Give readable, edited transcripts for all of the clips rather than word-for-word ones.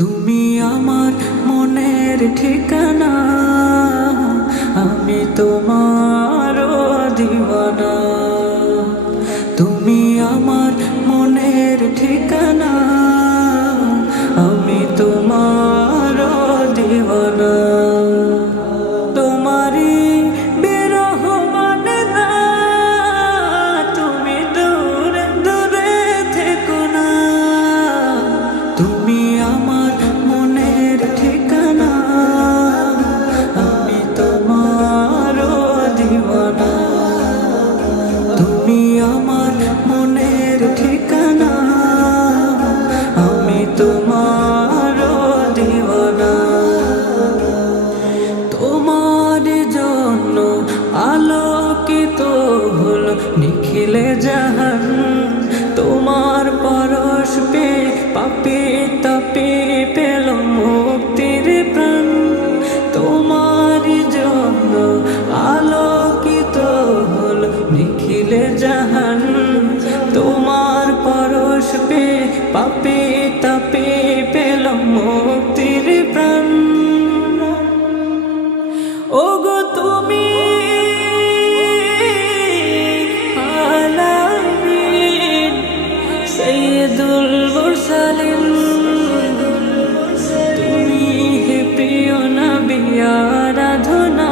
তুমি আমার মনের ঠিকানা, আমি তোমার দিওয়ানা। তুমি আমার মনের ঠিকানা, আমি তোমার দিওয়ানা। তোমারি বিরহ মানে না, তুমি দূরে দূরে থেকো না। তুমি আমার মনের ঠিকানা, আমি তোমার দিওয়ানা। তুমি আমার মনের ঠিকানা, আমি তোমার দিওয়ানা। তোমার জন্য আলোকিত হল নিখিলে জাহান, তোমার পরশ পে পাপি তাপি পেল মুক্তির প্রাণ। তোমার জন্য আলোকিত হল নিখিলে জাহান, তোমার পরশ পে পাপি তাপি পেল মুক্তির প্রাণ। ওগো তুমি আলামিন সাইয়্যিদুল মুরসালিন, তুমি হে প্রিয় নবী আরাধনা।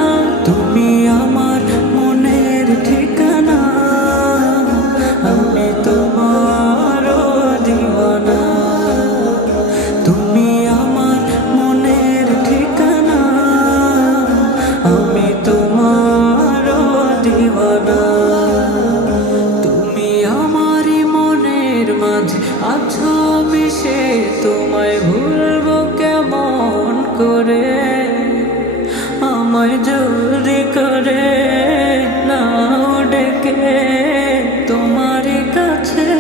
তুমি আমার মনের ঠিকানা, আমি তোমার দিওয়ানা। তুমি আমার মনের ঠিকানা, আমি তোমার দিওয়ানা। তুমি আমারই মনের মাঝে আছো মিশে, তোমায় ভুলবো কেমন করে। আমায় জলদি করে নাও ডেকে তোমারই কাছে।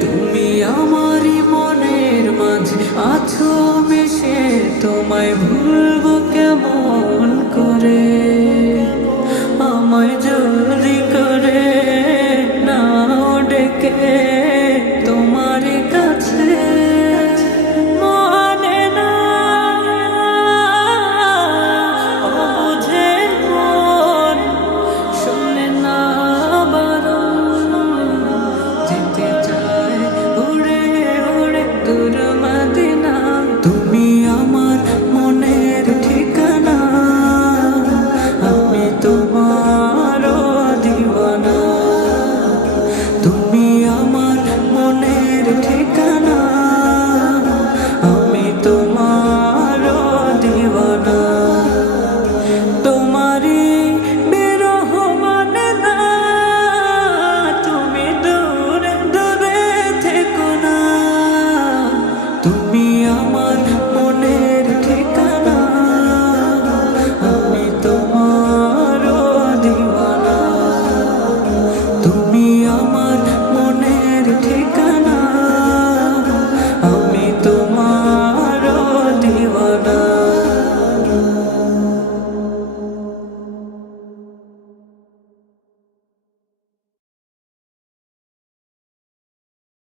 তুমি আমারই মনের মাঝে আছো মিশে, তোমায় ভুল